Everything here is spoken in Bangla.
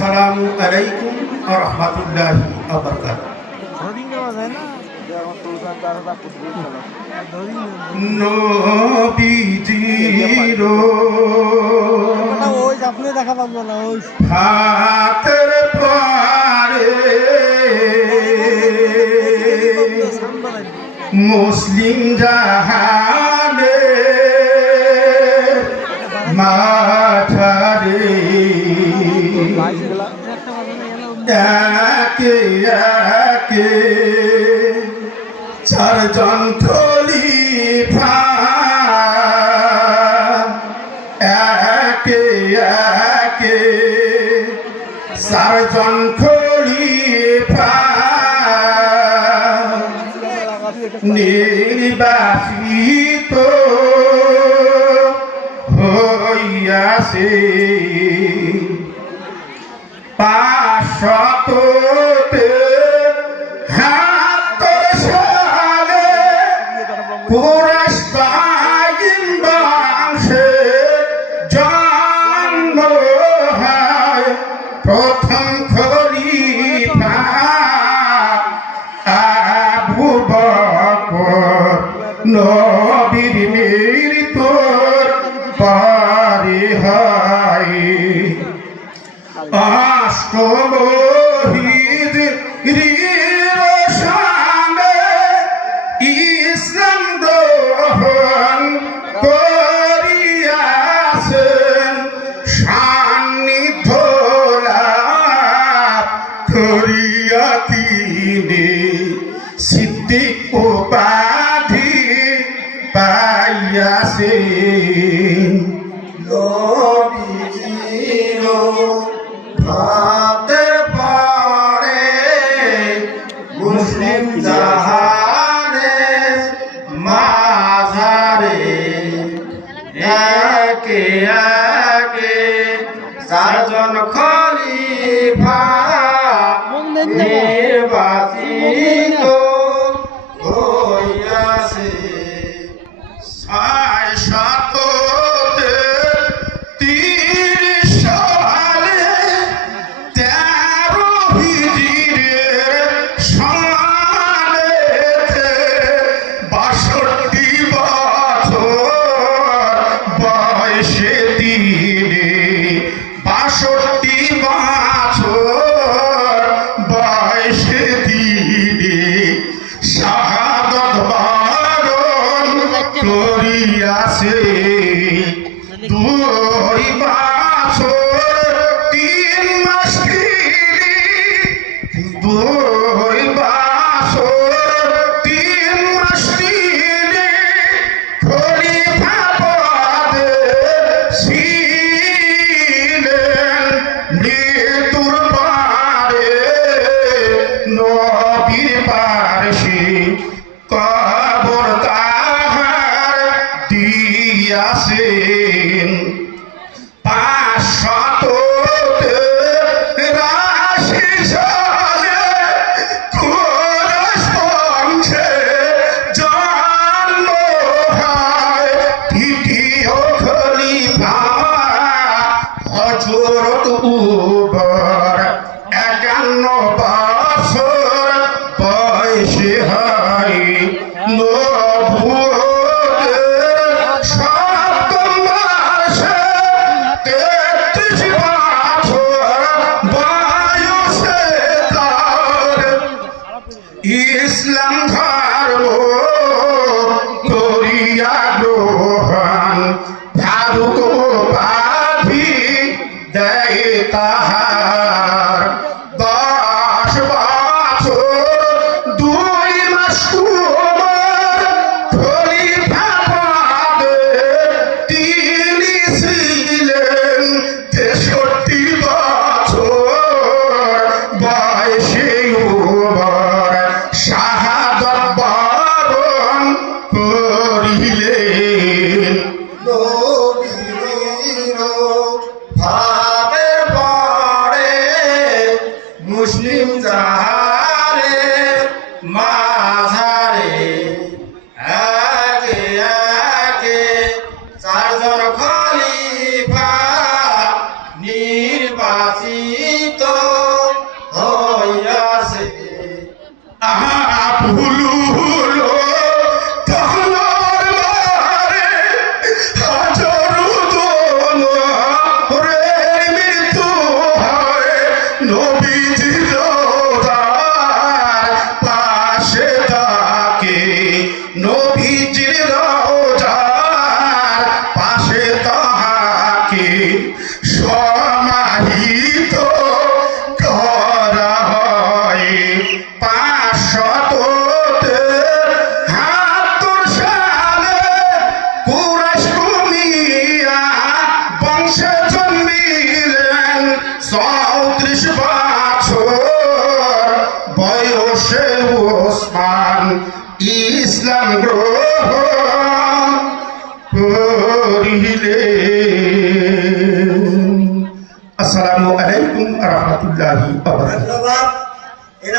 আসসালামু আলাইকুম ওয়া রাহমাতুল্লাহি ওয়া বারাকাতুহু। নবীজির হাতের পারে মুসলিম জাহানে মাথারে একে একে চারজন খলিফা একে একে চারজন খলিফা নির্বাচিত হইয়াছে 573 সালে কুরাইশ বংশে জন্ম হয় প্রথম খলিফা আবু বকর। নবীর মৃত্যুর পরে হয় অষ্টম হিজরির সালে ইসলাম গ্রহণ করিয়াছেন, সান্নিধ্য লাভ করিয়া তিনি সিদ্দিক উপাধি পাইয়াছেন। নবীজির হাতের পারে মুসলিম জাহানে মাঝারে একে একে চারজন খলিফা নির্বাচিত হইয়াছে। 630 সালে 13 হিজরির সালে 62 বছর বয়সে তিনি 62 বছর বয়সে তিনি শাহাদত বরণ করিয়াছে। 2 বছর 3 মাস তিনি 2 বছর 3 মাস তিনি খলিফা পদে ছিলেন। মৃত্যুর পরে নবীর পার্শ্বে কবর তাহার দিয়াছেন। 583 সালে কুরাইশ বংশে জন্ম হয় তৃতীয় খলিফা হযরত উমর। 51 বছর বয়সে হয় নবুয়তের সপ্তম মাসে 33 বছর বয়সে তার ইসলাম ধর্ম করিয়া গ্রহণ। ফারুক উপাধি দেয় তাহার। 10 বছর 2 মাস উমর খলিফা পদে তিনি ছিলেন। 63 বছর বয়সে উমর শাহাদত বরণ করিলেন। নবীর হাতের পরে সমাহিত হইয়াছে ভুলু হলো তলোয়ার মারে হাজারো দোলের মৃত্যু হয় নবীজি রওজার পাশে তাকে নবীজির রওজার পাশে তাকে সমাহিত করা হয় 500 হাতুর সালে কুরাইশ কুমিয়া বংশে জন্মিলেন 34 বছর বয়সে ওসমান ইসলাম গ্রহণ করিলেন। আসসালামু আলাইকুম ওয়া রাহমাতুল্লাহি ওয়া বারাকাতুহু।